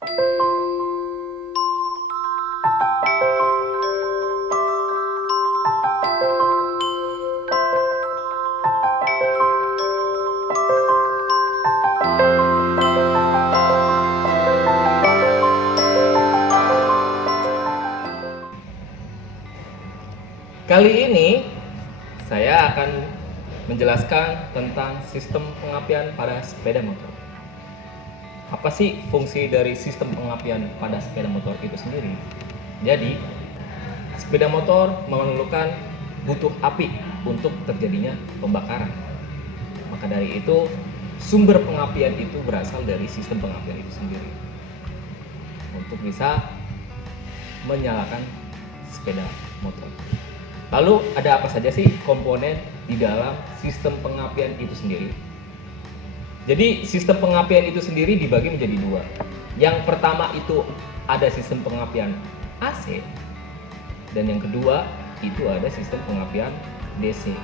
Kali ini saya akan menjelaskan tentang sistem pengapian pada sepeda motor. Apa sih fungsi dari sistem pengapian pada sepeda motor itu sendiri? Jadi, sepeda motor memerlukan butuh api untuk terjadinya pembakaran. Maka dari itu, sumber pengapian itu berasal dari sistem pengapian itu sendiri. Untuk bisa menyalakan sepeda motor. Lalu ada apa saja sih komponen di dalam sistem pengapian itu sendiri? Jadi sistem pengapian itu sendiri dibagi menjadi dua. Yang pertama itu ada sistem pengapian AC, dan yang kedua itu ada sistem pengapian DC.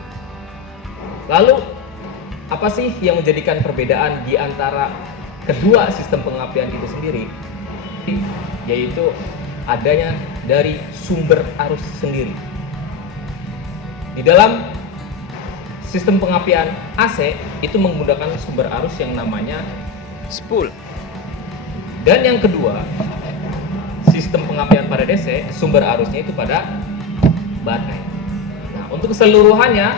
Lalu apa sih yang menjadikan perbedaan di antara kedua sistem pengapian itu sendiri? Yaitu adanya dari sumber arus sendiri. Di dalam sistem pengapian AC itu menggunakan sumber arus yang namanya spool. Dan yang kedua, sistem pengapian pada DC, sumber arusnya itu pada baterai. Nah, untuk keseluruhannya,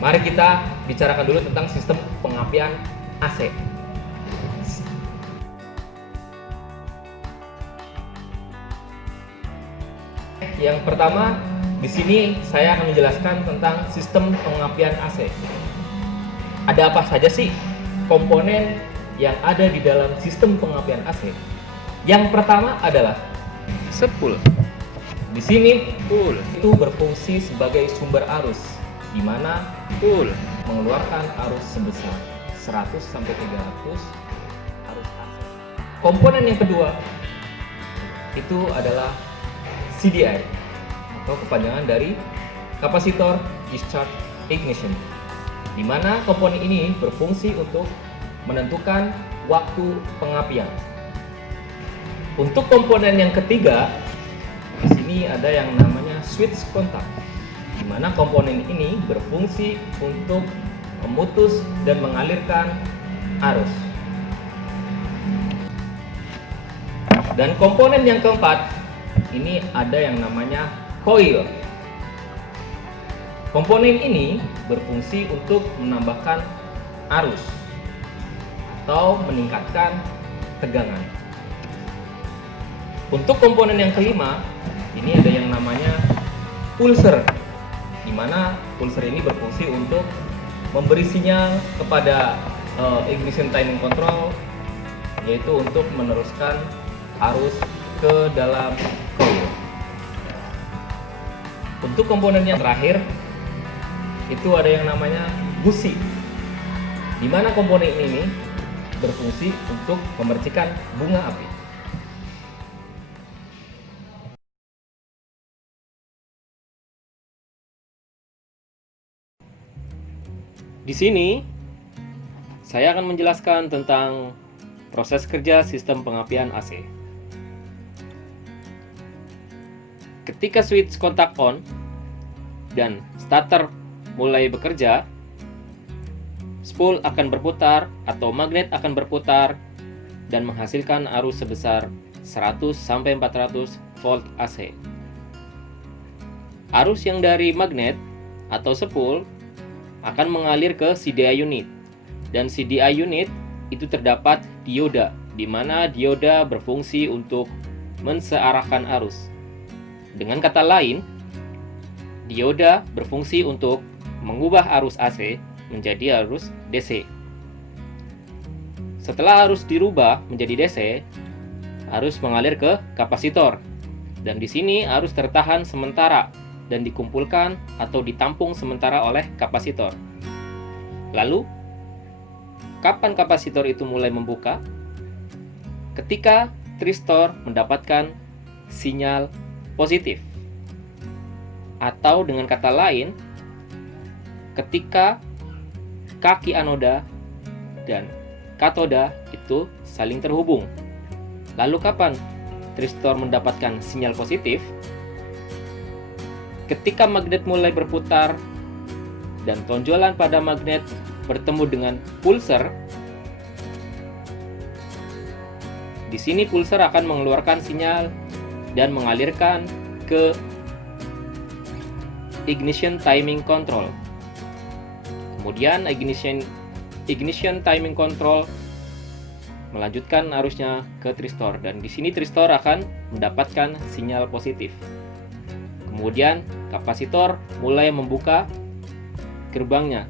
mari kita bicarakan dulu tentang sistem pengapian AC. Yang pertama, di sini saya akan menjelaskan tentang sistem pengapian AC. Ada apa saja sih komponen yang ada di dalam sistem pengapian AC? Yang pertama adalah spool. Di sini spool itu berfungsi sebagai sumber arus, di mana spool mengeluarkan arus sebesar 100 sampai 300 arus AC. Komponen yang kedua itu adalah CDI, atau kepanjangan dari kapasitor discharge ignition, di mana komponen ini berfungsi untuk menentukan waktu pengapian. Untuk komponen yang ketiga, di sini ada yang namanya switch kontak, di mana komponen ini berfungsi untuk memutus dan mengalirkan arus. Dan komponen yang keempat, ini ada yang namanya coil. Komponen ini berfungsi untuk menambahkan arus atau meningkatkan tegangan. Untuk komponen yang kelima, ini ada yang namanya pulser, di mana pulser ini berfungsi untuk memberi sinyal kepada ignition timing control, yaitu untuk meneruskan arus ke dalam coil. Untuk komponen yang terakhir itu ada yang namanya busi, di mana komponen ini berfungsi untuk memercikan bunga api. Di sini saya akan menjelaskan tentang proses kerja sistem pengapian AC. Ketika switch kontak on dan starter mulai bekerja, spool akan berputar atau magnet akan berputar dan menghasilkan arus sebesar 100 sampai 400 volt AC. Arus yang dari magnet atau spool akan mengalir ke CDI unit, dan CDI unit itu terdapat dioda, di mana dioda berfungsi untuk mensearahkan arus. Dengan kata lain, dioda berfungsi untuk mengubah arus AC menjadi arus DC. Setelah arus dirubah menjadi DC, arus mengalir ke kapasitor, dan di sini arus tertahan sementara dan dikumpulkan atau ditampung sementara oleh kapasitor. Lalu, kapan kapasitor itu mulai membuka? Ketika tristor mendapatkan sinyal positif, atau dengan kata lain, ketika kaki anoda dan katoda itu saling terhubung. Lalu kapan tristor mendapatkan sinyal positif? Ketika magnet mulai berputar dan tonjolan pada magnet bertemu dengan pulser. Di sini pulser akan mengeluarkan sinyal dan mengalirkan ke ignition timing control. Kemudian ignition timing control melanjutkan arusnya ke tristor, dan di sini tristor akan mendapatkan sinyal positif. Kemudian kapasitor mulai membuka gerbangnya,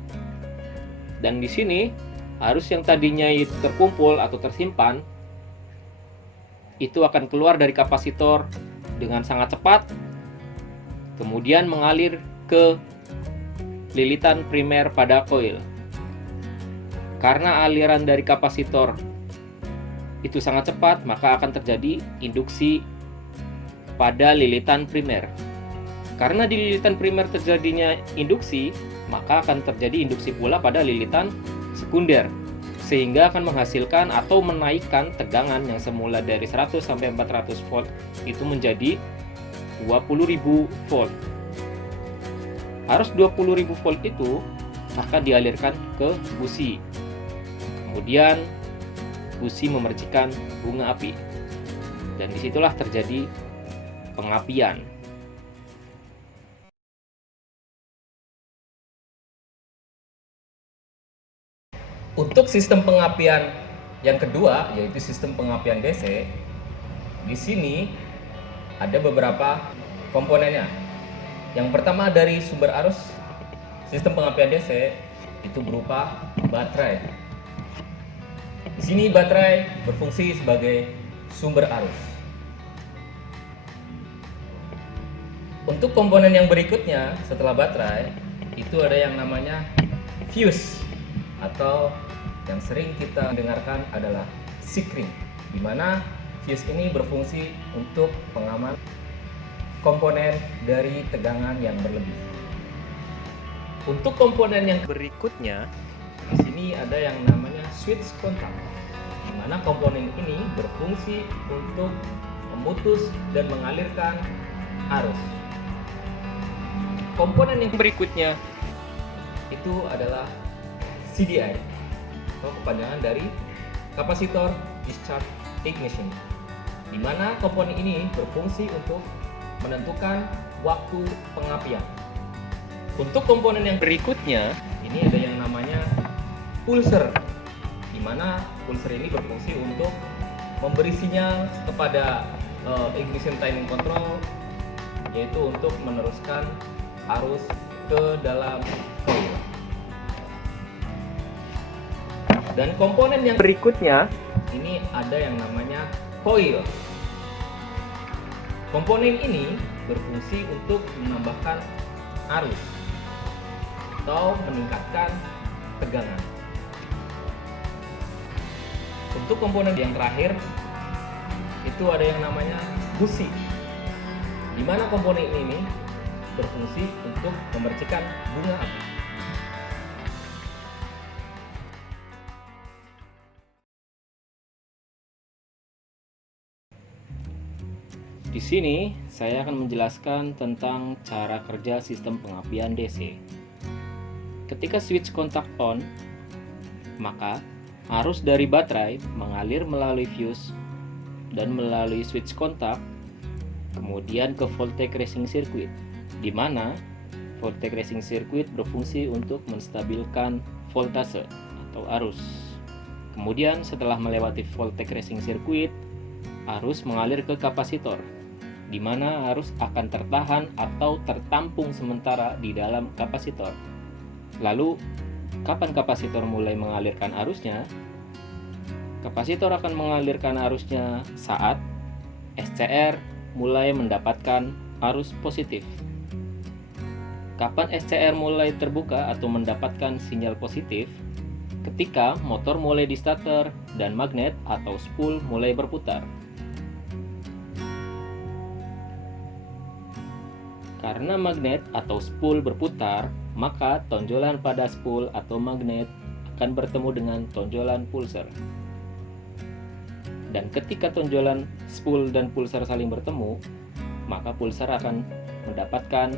dan di sini arus yang tadinya terkumpul atau tersimpan itu akan keluar dari kapasitor dengan sangat cepat, kemudian mengalir ke lilitan primer pada koil. Karena aliran dari kapasitor itu sangat cepat, maka akan terjadi induksi pada lilitan primer. Karena di lilitan primer terjadinya induksi, maka akan terjadi induksi pula pada lilitan sekunder, sehingga akan menghasilkan atau menaikkan tegangan yang semula dari 100 sampai 400 volt itu menjadi 20.000 volt. Arus 20.000 volt itu akan dialirkan ke busi. Kemudian busi memercikan bunga api, dan disitulah terjadi pengapian. Untuk sistem pengapian yang kedua, yaitu sistem pengapian DC, di sini ada beberapa komponennya. Yang pertama dari sumber arus sistem pengapian DC itu berupa baterai. Di sini baterai berfungsi sebagai sumber arus. Untuk komponen yang berikutnya setelah baterai itu ada yang namanya fuse, atau yang sering kita dengarkan adalah sikring, di mana fuse ini berfungsi untuk pengaman komponen dari tegangan yang berlebih. Untuk komponen yang berikutnya, di sini ada yang namanya switch kontak, di mana komponen ini berfungsi untuk memutus dan mengalirkan arus. Komponen yang berikutnya itu adalah CDI, atau kepanjangan dari kapasitor discharge ignition, di mana komponen ini berfungsi untuk menentukan waktu pengapian. Untuk komponen yang berikutnya, ini ada yang namanya pulser, di mana pulser ini berfungsi untuk memberi sinyal kepada ignition timing control, yaitu untuk meneruskan arus ke dalam koil. Dan komponen yang berikutnya ini ada yang namanya koil. Komponen ini berfungsi untuk menambahkan arus atau meningkatkan tegangan. Untuk komponen yang terakhir itu ada yang namanya busi, di mana komponen ini berfungsi untuk memercikan bunga api. Di sini saya akan menjelaskan tentang cara kerja sistem pengapian DC. Ketika switch kontak on, maka arus dari baterai mengalir melalui fuse dan melalui switch kontak, kemudian ke voltage racing circuit, di mana voltage racing circuit berfungsi untuk menstabilkan voltase atau arus. Kemudian setelah melewati voltage racing circuit, arus mengalir ke kapasitor, di mana arus akan tertahan atau tertampung sementara di dalam kapasitor. Lalu, kapan kapasitor mulai mengalirkan arusnya? Kapasitor akan mengalirkan arusnya saat SCR mulai mendapatkan arus positif. Kapan SCR mulai terbuka atau mendapatkan sinyal positif? Ketika motor mulai di starter dan magnet atau spool mulai berputar. Karena magnet atau spool berputar, maka tonjolan pada spool atau magnet akan bertemu dengan tonjolan pulser. Dan ketika tonjolan spool dan pulsar saling bertemu, maka pulsar akan mendapatkan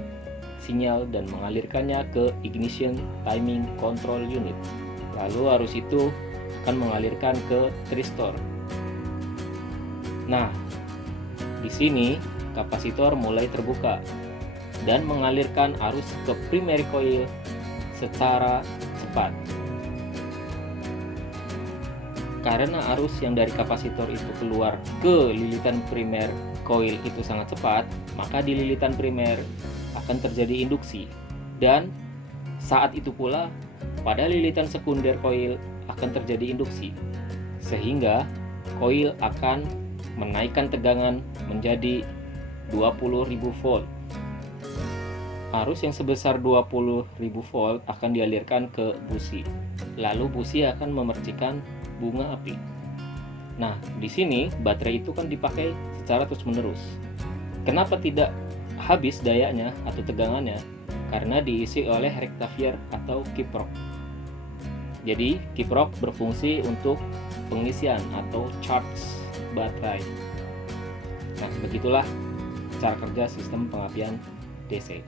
sinyal dan mengalirkannya ke ignition timing control unit. Lalu arus itu akan mengalirkan ke tristor. Nah, di sini kapasitor mulai terbuka dan mengalirkan arus ke primary coil secara cepat. Karena arus yang dari kapasitor itu keluar ke lilitan primer coil itu sangat cepat, maka di lilitan primer akan terjadi induksi. Dan saat itu pula pada lilitan sekunder coil akan terjadi induksi, sehingga coil akan menaikkan tegangan menjadi 20.000 volt. Arus yang sebesar 20.000 volt akan dialirkan ke busi. Lalu busi akan memercikan bunga api. Nah, di sini baterai itu kan dipakai secara terus-menerus. Kenapa tidak habis dayanya atau tegangannya? Karena diisi oleh rectifier atau kiprok. Jadi, kiprok berfungsi untuk pengisian atau charge baterai. Nah, begitulah cara kerja sistem pengapian DC.